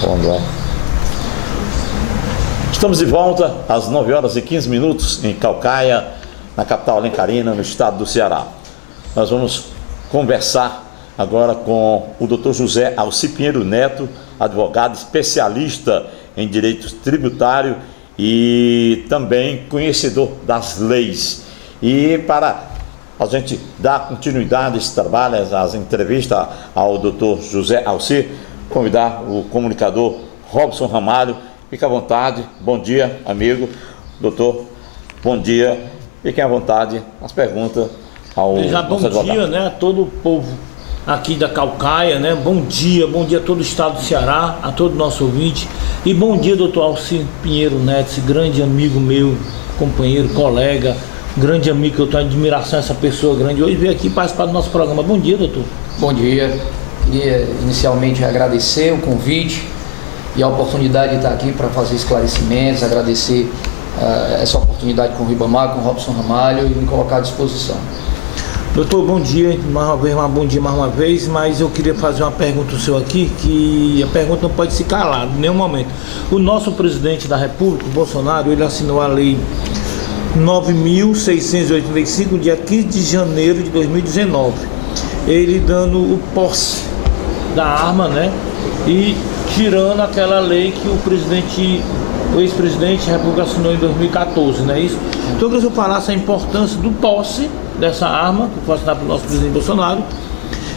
Vamos lá. Estamos de volta às 9 horas e 15 minutos em Caucaia, na capital alencarina, no estado do Ceará. Nós vamos conversar agora com o Dr. José Alci Pinheiro Neto, advogado especialista em direito tributário e também conhecedor das leis. E para a gente dar continuidade a esse trabalho, às entrevistas ao Dr. José Alci, convidar o comunicador Robson Ramalho. Fique à vontade. Bom dia, amigo. Doutor, bom dia. Fiquem à vontade as perguntas ao bom dia, né, a todo o povo aqui da Caucaia, né? Bom dia a todo o estado do Ceará, a todo o nosso ouvinte. E bom dia, doutor Alci Pinheiro Neto, esse grande amigo meu, companheiro, colega, grande amigo que eu tenho admiração, essa pessoa grande. Hoje veio aqui participar do nosso programa. Bom dia, doutor. Bom dia. Queria inicialmente agradecer o convite e a oportunidade de estar aqui para fazer esclarecimentos, agradecer essa oportunidade com o Ribamar, com o Robson Ramalho e me colocar à disposição. Doutor, bom dia mais uma vez, mas eu queria fazer uma pergunta ao senhor aqui, que a pergunta não pode se calar em nenhum momento. O nosso presidente da República, o Bolsonaro, ele assinou a lei 9.685, dia 15 de janeiro de 2019, ele dando o posse da arma, né, e tirando aquela lei que o ex-presidente da República assinou em 2014, não é isso? Então eu queria que eu falasse a importância do posse dessa arma, que foi assinada pelo nosso presidente Bolsonaro,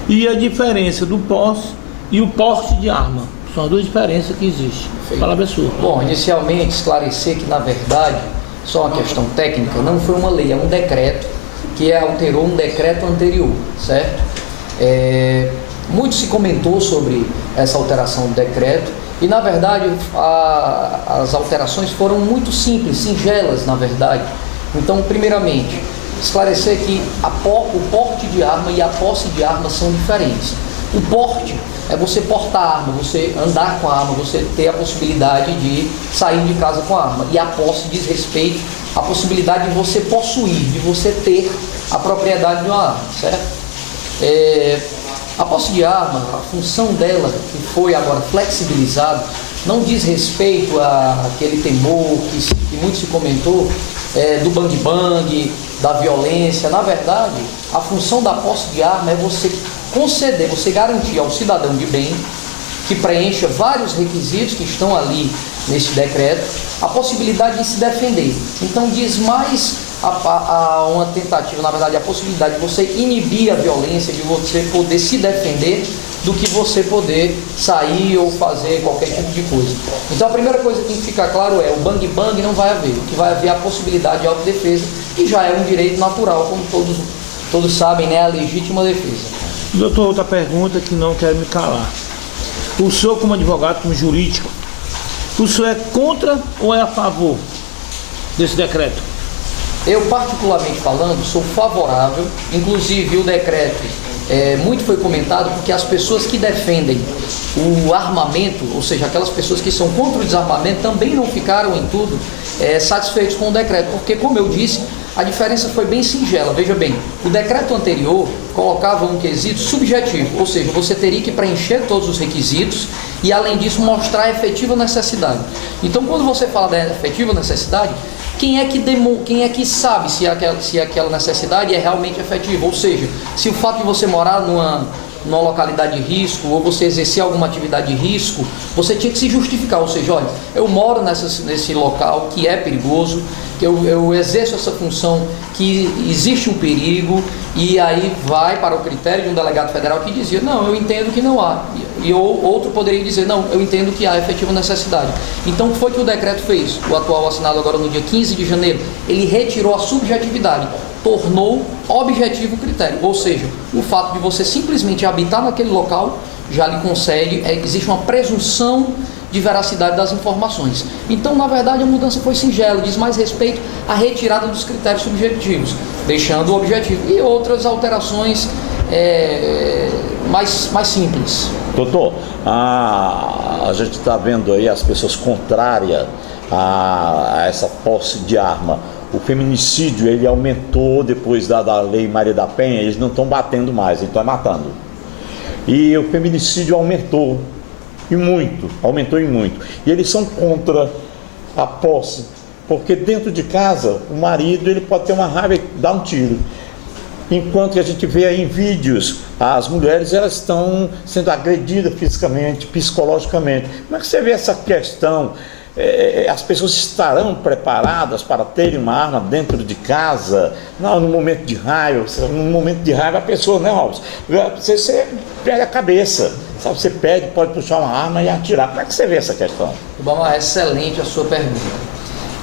e a diferença do posse e o porte de arma. São as duas diferenças que existem. A palavra é sua. Bom, inicialmente esclarecer que na verdade, só uma questão técnica, não foi uma lei, é um decreto que alterou um decreto anterior, certo? Muito se comentou sobre essa alteração do decreto e, na verdade, as alterações foram muito simples, singelas, na verdade. Então, primeiramente, esclarecer que o porte de arma e a posse de arma são diferentes. O porte é você portar a arma, você andar com a arma, você ter a possibilidade de sair de casa com a arma. E a posse diz respeito à possibilidade de você possuir, de você ter a propriedade de uma arma, certo? A posse de arma, a função dela, que foi agora flexibilizada, não diz respeito àquele temor que muito se comentou, do bang-bang, da violência. Na verdade, a função da posse de arma é você conceder, você garantir ao cidadão de bem, que preencha vários requisitos que estão ali nesse decreto, a possibilidade de se defender. Então diz mais uma tentativa, na verdade, a possibilidade de você inibir a violência, de você poder se defender, do que você poder sair ou fazer qualquer tipo de coisa. Então a primeira coisa que tem que ficar claro é: o bang-bang não vai haver. O que vai haver é a possibilidade de autodefesa, que já é um direito natural, como todos sabem, né? A legítima defesa. Doutor, outra pergunta que não quero me calar. O senhor, como advogado, como jurídico, o senhor é contra ou é a favor desse decreto? Eu, particularmente falando, sou favorável. Inclusive o decreto, muito foi comentado, porque as pessoas que defendem o armamento, ou seja, aquelas pessoas que são contra o desarmamento, também não ficaram em tudo satisfeitos com o decreto, porque, como eu disse, a diferença foi bem singela. Veja bem, o decreto anterior colocava um quesito subjetivo, ou seja, você teria que preencher todos os requisitos e, além disso, mostrar a efetiva necessidade. Então, quando você fala da efetiva necessidade, quem é que sabe se aquela necessidade é realmente efetiva? Ou seja, se o fato de você morar numa localidade de risco, ou você exercer alguma atividade de risco, você tinha que se justificar. Ou seja, olha, eu moro nesse local que é perigoso, que eu exerço essa função, que existe um perigo, e aí vai para o critério de um delegado federal que dizia: não, eu entendo que não há. E outro poderia dizer: não, eu entendo que há efetiva necessidade. Então, o que foi que o decreto fez? O atual, assinado agora no dia 15 de janeiro, ele retirou a subjetividade, tornou objetivo o critério. Ou seja, o fato de você simplesmente habitar naquele local já lhe concede, existe uma presunção de veracidade das informações. Então, na verdade, a mudança foi singela, diz mais respeito à retirada dos critérios subjetivos, deixando o objetivo, e outras alterações mais simples. Doutor, a gente está vendo aí as pessoas contrárias a essa posse de arma. O feminicídio, ele aumentou depois da lei Maria da Penha. Eles não estão batendo mais, eles estão matando. E o feminicídio aumentou. e muito, aumentou e muito. E eles são contra a posse, porque dentro de casa o marido ele pode ter uma raiva e dar um tiro. Enquanto que a gente vê aí em vídeos, as mulheres elas estão sendo agredidas fisicamente, psicologicamente. Como é que você vê essa questão? As pessoas estarão preparadas para terem uma arma dentro de casa? Não, no momento de raiva, a pessoa, né, Robson? Você perde a cabeça, sabe? Você pode puxar uma arma e atirar. Como é que você vê essa questão? Bom, é excelente a sua pergunta.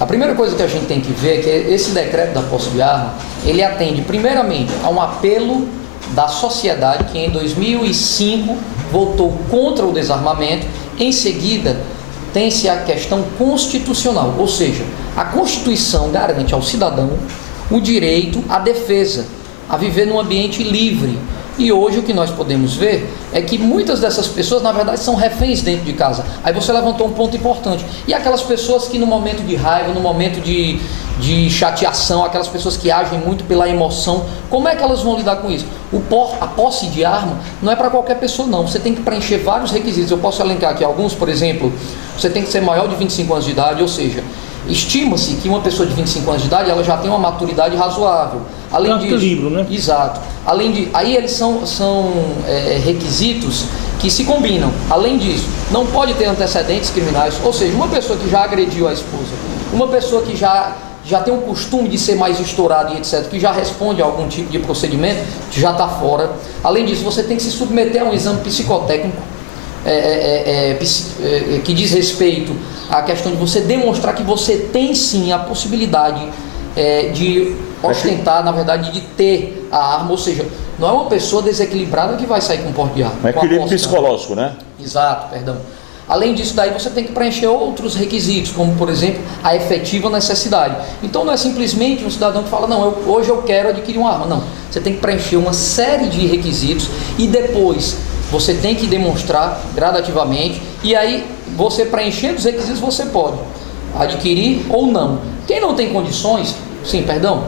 A primeira coisa que a gente tem que ver é que esse decreto da posse de arma, ele atende primeiramente a um apelo da sociedade que em 2005 votou contra o desarmamento. Em seguida, tem-se a questão constitucional, ou seja, a Constituição garante ao cidadão o direito à defesa, a viver num ambiente livre. E hoje o que nós podemos ver é que muitas dessas pessoas, na verdade, são reféns dentro de casa. Aí você levantou um ponto importante. E aquelas pessoas que no momento de raiva, no momento de chateação, aquelas pessoas que agem muito pela emoção, como é que elas vão lidar com isso? A posse de arma não é para qualquer pessoa, não. Você tem que preencher vários requisitos. Eu posso elencar aqui alguns, por exemplo, você tem que ser maior de 25 anos de idade, ou seja, estima-se que uma pessoa de 25 anos de idade ela já tem uma maturidade razoável. Além disso, equilíbrio, né? Exato. Aí eles são requisitos que se combinam. Além disso, não pode ter antecedentes criminais, ou seja, uma pessoa que já agrediu a esposa, uma pessoa que já tem um costume de ser mais estourado e etc., que já responde a algum tipo de procedimento, já está fora. Além disso, você tem que se submeter a um exame psicotécnico que diz respeito à questão de você demonstrar que você tem sim a possibilidade de ostentar, na verdade, de ter a arma, ou seja, não é uma pessoa desequilibrada que vai sair com porte de arma. Um equilíbrio psicológico, né? Exato, perdão. Além disso, daí você tem que preencher outros requisitos, como, por exemplo, a efetiva necessidade. Então, não é simplesmente um cidadão que fala, não, hoje eu quero adquirir uma arma. Não, você tem que preencher uma série de requisitos e depois você tem que demonstrar gradativamente. E aí, você preenchendo os requisitos, você pode adquirir ou não. Quem não tem condições,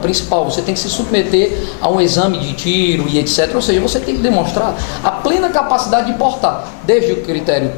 principal, você tem que se submeter a um exame de tiro e etc. Ou seja, você tem que demonstrar a plena capacidade de portar, desde o critério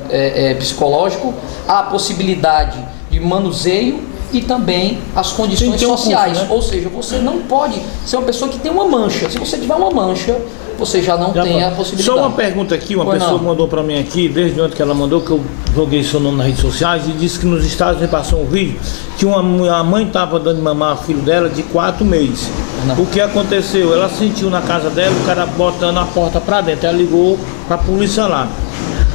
psicológico, a possibilidade de manuseio e também as condições sociais. Né? Ou seja, você não pode ser uma pessoa que tem uma mancha. Se você tiver uma mancha, você já não tem a possibilidade. Só uma pergunta aqui, uma pessoa mandou para mim aqui, desde ontem que ela mandou, que eu joguei seu nome nas redes sociais, e disse que nos Estados Unidos passou um vídeo que a mãe estava dando de mamar ao filho dela de 4 meses. O que aconteceu? Ela sentiu na casa dela o cara botando a porta para dentro, ela ligou para a polícia lá.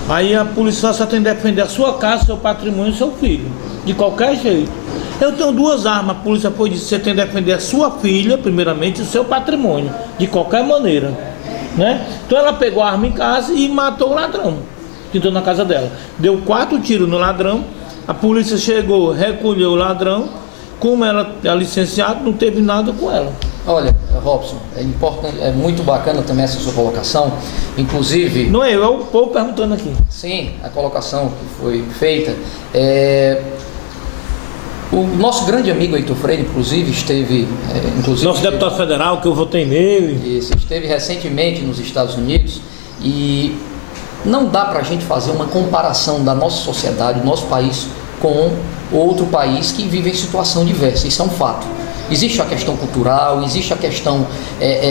Aí a polícia só tem que defender a sua casa, seu patrimônio e seu filho, de qualquer jeito. Eu tenho 2 armas, a polícia foi dizer que você tem que defender a sua filha, primeiramente, e o seu patrimônio, de qualquer maneira. Né? Então ela pegou a arma em casa e matou o ladrão que entrou na casa dela. Deu 4 tiros no ladrão. A polícia chegou, recolheu o ladrão. Como ela é licenciada, não teve nada com ela. Olha, Robson, é importante, é muito bacana também essa sua colocação. Inclusive... Não é eu, é o povo perguntando aqui. Sim, a colocação que foi feita. O nosso grande amigo Heitor Freire, inclusive, esteve... nosso deputado federal, que eu votei nele. Isso, esteve recentemente nos Estados Unidos e não dá para a gente fazer uma comparação da nossa sociedade, do nosso país, com outro país que vive em situação diversa. Isso é um fato. Existe a questão cultural, existe a questão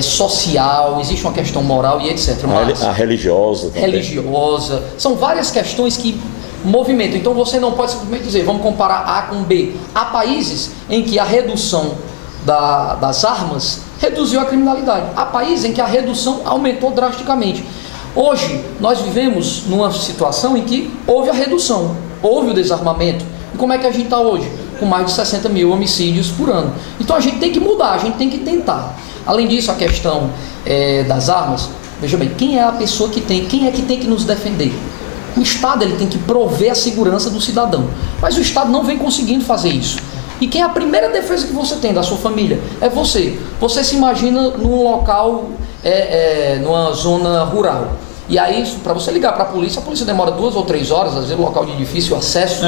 social, existe uma questão moral e etc. Mas, a religiosa também. Religiosa. São várias questões que movimentam. Então você não pode simplesmente dizer, vamos comparar A com B. Há países em que a redução das armas reduziu a criminalidade. Há países em que a redução aumentou drasticamente. Hoje, nós vivemos numa situação em que houve a redução, houve o desarmamento. E como é que a gente está hoje? Com mais de 60 mil homicídios por ano. Então a gente tem que mudar, a gente tem que tentar. Além disso, a questão das armas, veja bem, quem é a pessoa que tem, quem é que tem que nos defender? O Estado ele tem que prover a segurança do cidadão, mas o Estado não vem conseguindo fazer isso. E quem é a primeira defesa que você tem da sua família? É você. Você se imagina num local, numa zona rural. E aí, para você ligar para a polícia demora 2 ou 3 horas, às vezes local de difícil acesso.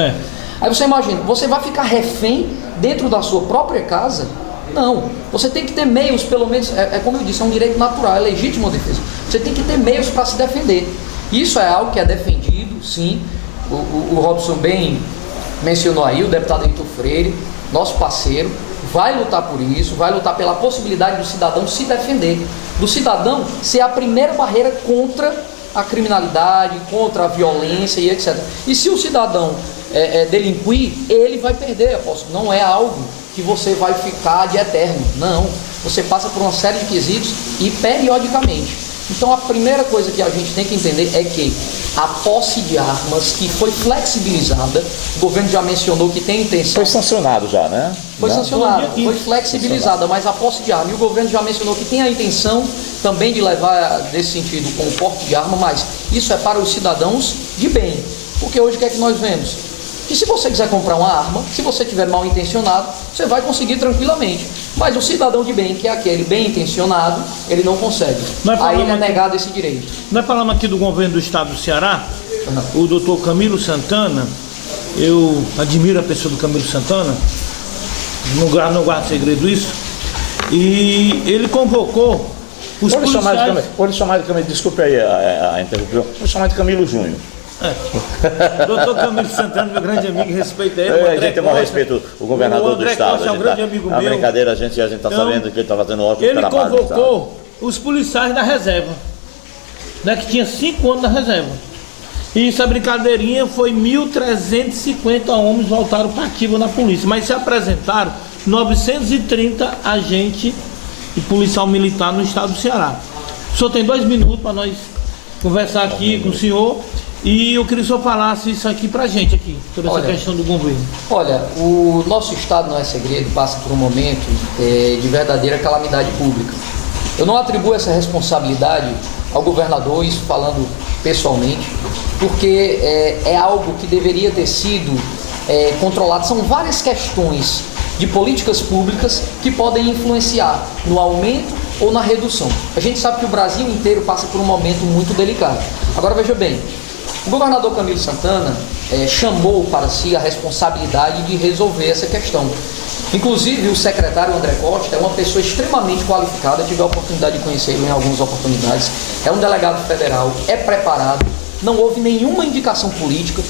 Aí você imagina, você vai ficar refém dentro da sua própria casa? Não, você tem que ter meios, pelo menos, como eu disse, é um direito natural, é legítima defesa. Você tem que ter meios para se defender. Isso é algo que é defendido, sim, o Robson bem mencionou aí, o deputado Heitor Freire, nosso parceiro, vai lutar por isso, vai lutar pela possibilidade do cidadão se defender, do cidadão ser a primeira barreira contra a criminalidade, contra a violência e etc. E se o cidadão delinquir, ele vai perder a posse. Não é algo que você vai ficar de eterno, não. Você passa por uma série de quesitos e periodicamente. Então a primeira coisa que a gente tem que entender é que a posse de armas que foi flexibilizada, o governo já mencionou que tem intenção... Foi sancionado já, né? Foi sancionada, foi flexibilizada, mas a posse de arma, e o governo já mencionou que tem a intenção também de levar nesse sentido com o porte de arma, mas isso é para os cidadãos de bem, porque hoje o que é que nós vemos? Que se você quiser comprar uma arma, se você tiver mal intencionado, você vai conseguir tranquilamente, mas o cidadão de bem, que é aquele bem intencionado, ele não consegue, aí ele é negado esse direito. Nós falamos aqui do governo do estado do Ceará, o doutor Camilo Santana, eu admiro a pessoa do Camilo Santana, não guardo segredo isso, e ele convocou os policiais... Pode chamar de Camilo, desculpe aí a interrupção, vou chamar de Camilo Júnior. Doutor Camilo Santana, meu grande amigo, respeita ele. A gente tem um respeito, o governador do estado. Costa é um grande amigo meu. A brincadeira, a gente está sabendo que ele está fazendo um ótimo trabalho. Ele convocou os policiais da reserva, né, que tinha 5 anos na reserva. E essa brincadeirinha foi 1.350 homens voltaram para ativa na polícia, mas se apresentaram 930 agentes de policial militar no estado do Ceará. O senhor tem 2 minutos para nós conversar aqui com o senhor. E eu queria que o senhor falasse isso aqui pra gente aqui, toda essa questão do governo. Olha, o nosso estado, não é segredo, passa por um momento de verdadeira calamidade pública. Eu não atribuo essa responsabilidade ao governador, isso falando pessoalmente, porque é algo que deveria ter sido controlado. São várias questões de políticas públicas que podem influenciar no aumento ou na redução. A gente sabe que o Brasil inteiro passa por um momento muito delicado. Agora veja bem, o governador Camilo Santana chamou para si a responsabilidade de resolver essa questão. Inclusive o secretário André Costa é uma pessoa extremamente qualificada, tive a oportunidade de conhecê-lo em algumas oportunidades, é um delegado federal, é preparado, não houve nenhuma indicação política,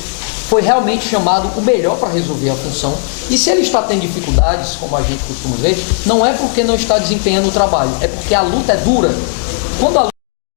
foi realmente chamado o melhor para resolver a função. E se ele está tendo dificuldades, como a gente costuma ver, não é porque não está desempenhando o trabalho, é porque a luta é dura. Quando a